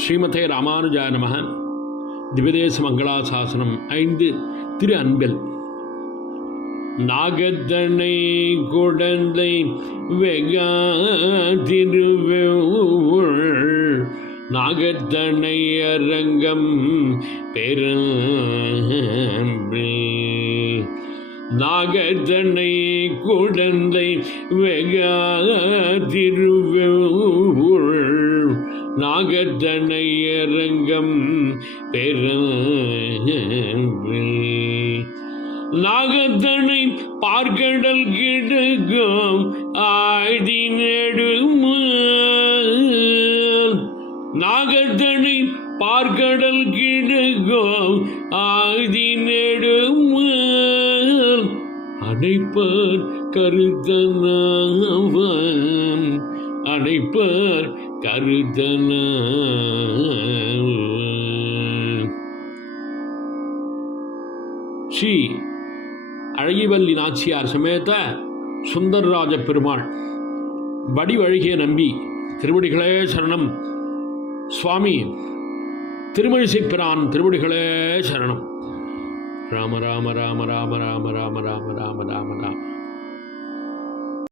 ஸ்ரீமதே ராமானுஜாய நமः. திவ்யதேச மங்களாசாசனம் 5 திரு அன்பில். நாகத்தனை குடந்தை வெகா திருவெள் நாகத்தனை அரங்கம் பெரும் நாகத்தனை குடந்தை வெகா திருவெள் நாகத்தனை அரங்கம் பெரும் நாகத்தனை பார்க்கடல் கிடக்கும் ஆதி நெடுமால் நாகத்தனை பார்க்கடல் கிடக்கும் ஆதி நெடுமால் அடைப்பார் கருத்தனாவான் அடைப்பார் கருத்தனாவான். ஸ்ரீ அழகிவல்லி நாச்சியார் சமேத சுந்தரராஜ பெருமாள் வடிவழகிய நம்பி திருவடிகளே சரணம். சுவாமி திருமழிசை பிரான் திருவடிகளே சரணம். ராம ராம ராம ராம ராம ராம ராம ராம ராம ராம.